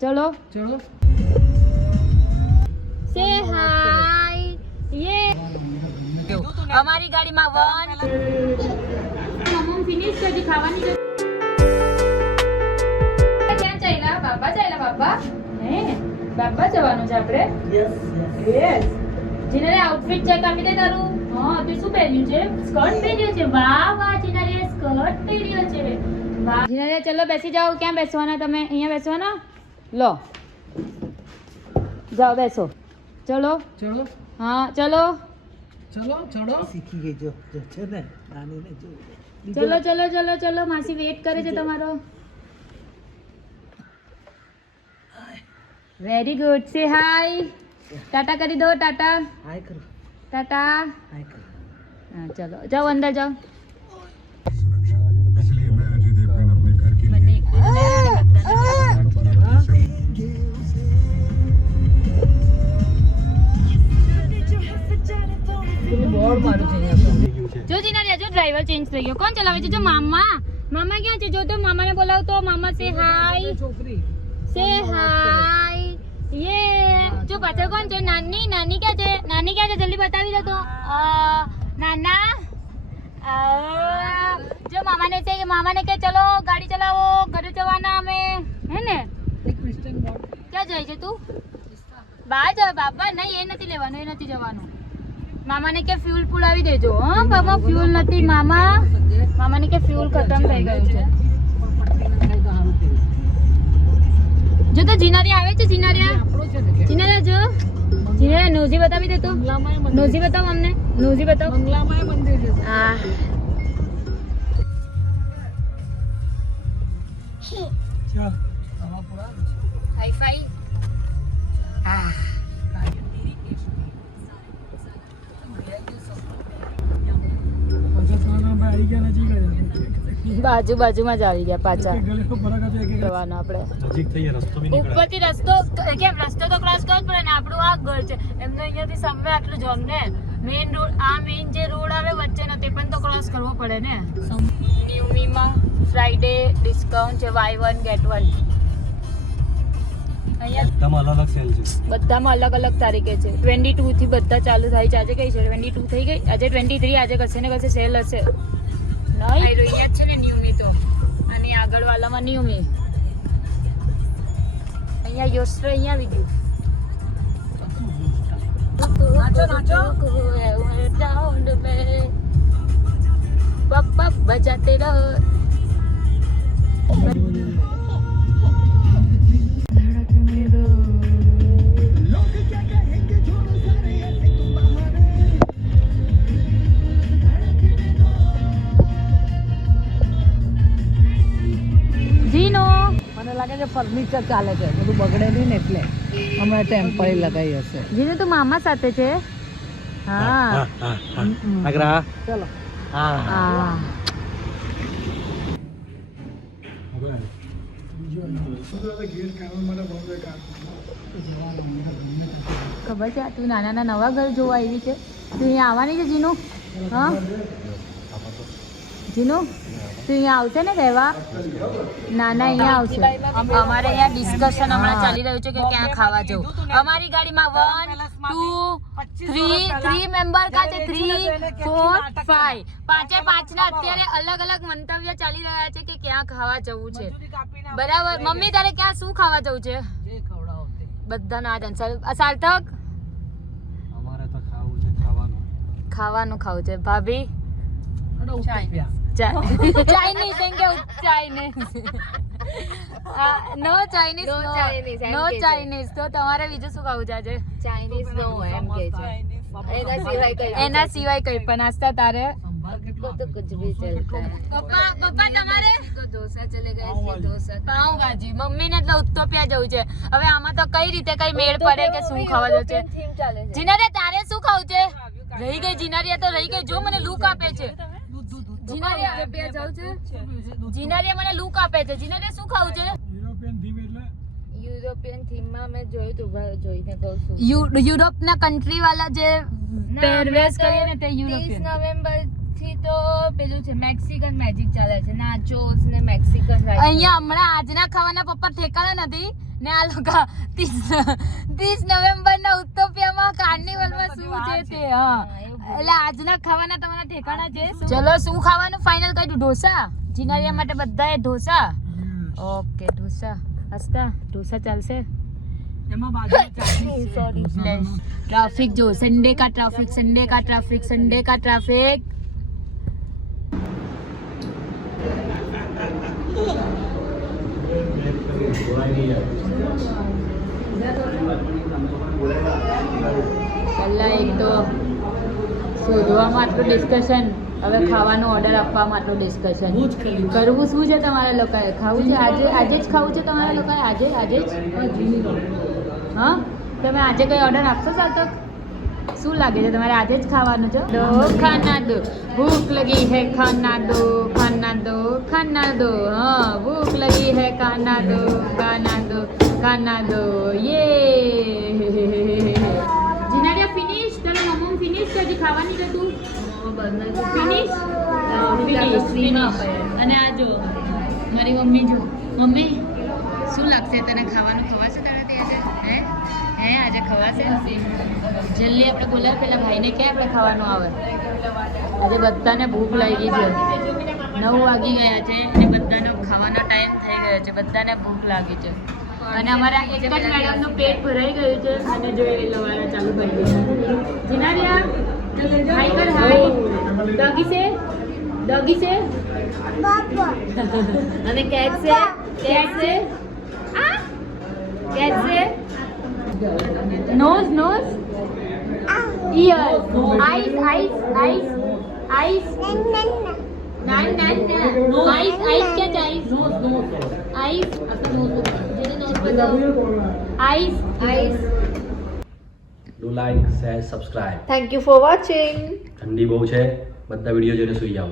ચલો ચલો સે હાય યે અમારી ગાડીમાં વન મમ્મી ફિનિશ કરી ખાવાની ક્યાં ચાલ્યા બાબા હે બાબા જવાનું છે આપણે યસ જીનારે આઉટફિટ ચેક આપી દે તારું હા તે શું પહેર્યું છે સ્કર્ટ પહેર્યું છે વાહ જીનારે સ્કર્ટ પહેર્યો છે વાહ જીનારે ચલો બેસી જાઓ ક્યાં બેસવાના તમે અહીંયા બેસવાના લો જાઓ બેસો ચલો ચલો હા ચલો શીખી ગઈ જો છે ને નાની ને જો ચલો માસી વેટ કરે છે તમારો વેરી ગુડ સે હાય ટાટા કરી દો ટાટા હાય કરો ટાટા હાય કરો હા ચલો જાઓ અંદર જાઓ બોર્ડ મારું છે જો જીના જો ડ્રાઈવર ચેન્જ થઈ ગયો કોણ ચલાવે છે જો મામા ક્યાં છે જો તો મામાને બોલાવ તો મામા સે હાય છોકરી સે હાય યે જો પાછળ કોણ છે નાની ક્યાં છે જલ્દી બતાવી દો તો નાના જો મામાને કે ચલો ગાડી ચલાવો ઘરે જવાના અમે હે ને ક્યાં જાય છે તું બાબા નહીં એ નથી લેવાનું એ નથી જવાનું મામાને કે ફ્યુલ પુરાવી દેજો હા બાબા ફ્યુલ નથી મામાને કે ફ્યુલ ખતમ થઈ ગયું છે જો તો જીનારી આવે છે જીનારિયા જો જીનારિયા નોઝી બતાવી દે તો નોઝી બતાવ અમને નોઝી બતાવ બંગલામાં મંદિર છે હા ચાલ આવા પૂરા હાઈફાઈ હા બાજુમાં જ આવી ગયા પાછા જવાનું આપણે ઉપરથી રસ્તો તો ક્રોસ કરવો પડે ને આપણું આ ઘર છે એમને અહીંયાથી સામે આટલું જમ ને મેઇન જે રોડ આવે વચ્ચે નથી પણ તો ક્રોસ કરવો પડે ને ન્યુમીમાં ફ્રાઈડે ડિસ્કાઉન્ટ છે બાય 1 ગેટ 1 બધામાં અલગ અલગ તારીખે છે 22 થી બધા ચાલુ થાય છે આજે કઈ છે 22 થઈ ગઈ આજે 23 આજે કશે ને કશે સેલ હશે નહીં અહીંયા છે ને ન્યુમી તો અને આગળ વાલામાં ન્યુમી અહીંયા યોસ્ટર અહીંયા આવી ગયું નાચો બજાતે રહો લાગે છે ફર્નિચર ચાલે છે બધું બગડે નહીં ને એટલે હમણાં ટેમ્પરી લગાવી હશે જીને તું મામા સાથે છે હા આગરા ચલો હા ખબર છે તું નાના નવા ઘર જોવા આવી છે તું અહીંયા આવવાની છે જીનું હા જીનું તું અહીંયા આવશે ને રહેવા નાના અહીંયા આવશે અમારે અહીંયા ડિસ્કશન હમણાં ચાલી રહ્યું છે કે ક્યાં ખાવા જવું અમારી ગાડીમાં 1 2 3 મેમ્બર કા છે 3 4 5 પાંચે પાંચના અત્યારે અલગ અલગ મંતવ્ય ચાલી રહ્યા છે કે ક્યાં ખાવા જવું છે બરાબર મમ્મી તારે ક્યાં શું ખાવા જવું છે બધાના આ સાર્થક અમારે તો ખાવું છે ખાવાનું ખાવું છે ભાભી ચાઇનીઝ થેન્ક યુ ચાઇનીઝ નો ચાઇનીઝ તો તમારે બીજું શું ખાવું છે આજે ચાઇનીઝ નો એમ કે છે એના સિવાય કઈ પણ નાસ્તા તારે तो कुछ भी चलता है પપ્પા તમારે डोसा चलेगा इसलिए डोसा પાઉંભાજી મમ્મી ને તો ઉત્તોપિયા જવું છે હવે આમાં તો કઈ રીતે કઈ મેળ પડે કે શું ખાવા જવું છે थीम चाले है જીનારિયા તારે શું ખાવું છે રહી ગઈ જીનારિયા તો રહી ગઈ જો મને લૂક આપે છે જીનારિયા जाऊ છે જીનારિયા મને લૂક આપે છે જીનારિયા શું ખાવું છે યુરોપિયન થીમ માં મેં જોયું તું જોઈને કહું છું યુરોપ ના કન્ટ્રી વાળા જે પહેરવેશ કરીએ ને તે 30 યુરોપિયન નવેમ્બર થી તો પેલું છે મેક્સિકન મેજિક ચાલે છે નાચોસ ને મેક્સિકન રાઈસ અહીંયા હમણાં આજના ખાવાના પપ્પા ઠેકાણા નથી ને આ લોકો 30 નવેમ્બરના ઉત્તોપિયામાં કાર્નિવલમાં શું છે તે હા એટલે આજના ખાવાના તમારા ઠેકાણા છે ચલો શું ખાવાનું ફાઇનલ કર્યું ઢોસા જીનારિયા માટે બધાએ ઢોસા ઓકે ઢોસા હસતા ઢોસા ચાલશે એમાં બાજુ सॉरी ट्रैफिक जो संडे का ट्रैफिक संडे का ट्रैफिक संडे का ट्रैफिक પહેલા એક તો શોધવામાં આટલું ડિસ્કશન હવે ખાવાનો ઓર્ડર આપવા માટે ડિસ્કશન કરવું શું છે તમારા લોકોએ ખાવું છે આજે આજે જ ખાવું છે તમારા લોકોએ આજે આજે જ હા તમે આજે કઈ ઓર્ડર આપશો ચાલતો શું લાગે છે તમારે આજે જ ખાવાનું છે દો ખાના દો ભૂખ લગી હે ખાના દો ખાના દો ખાના દો હા ભૂખ લગી હે ખાના દો ખાના દો ખાના દો યે જીનાડિયા ફિનિશ ચલો મમ્મી ફિનિશ તો હજી ખાવાની છે તું ફિનિશ ફિનિશ અને આ જો મારી મમ્મી જો મમ્મી શું લાગશે તને ખાવાનું ખવાશે તારાથી આજે હે આજે ખવાશે જલ્દી આપણે બોલાવ પેલા ભાઈને ક્યાં આપણે ખાવાનું આવે આજે બધાને ભૂખ લાગી છે 9 વાગી ગયા છે અને બધાનો ખાવાનો ટાઈમ થઈ ગયો છે બધાને ભૂખ લાગી છે અને અમારા એક જ મેડમનું પેટ ભરાઈ ગયું છે અને જો એ લવારા ચાલુ કરી દીધા જીનારિયા હાય કર હાય ડોગી છે અને કેટ છે કેટ છે nose ears eyes eyes eyes क्या चाहिए eyes eyes do like share subscribe thank you for watching ઠંડી બહુ છે બધા વિડીયો જોઈને સૂઈ જાઓ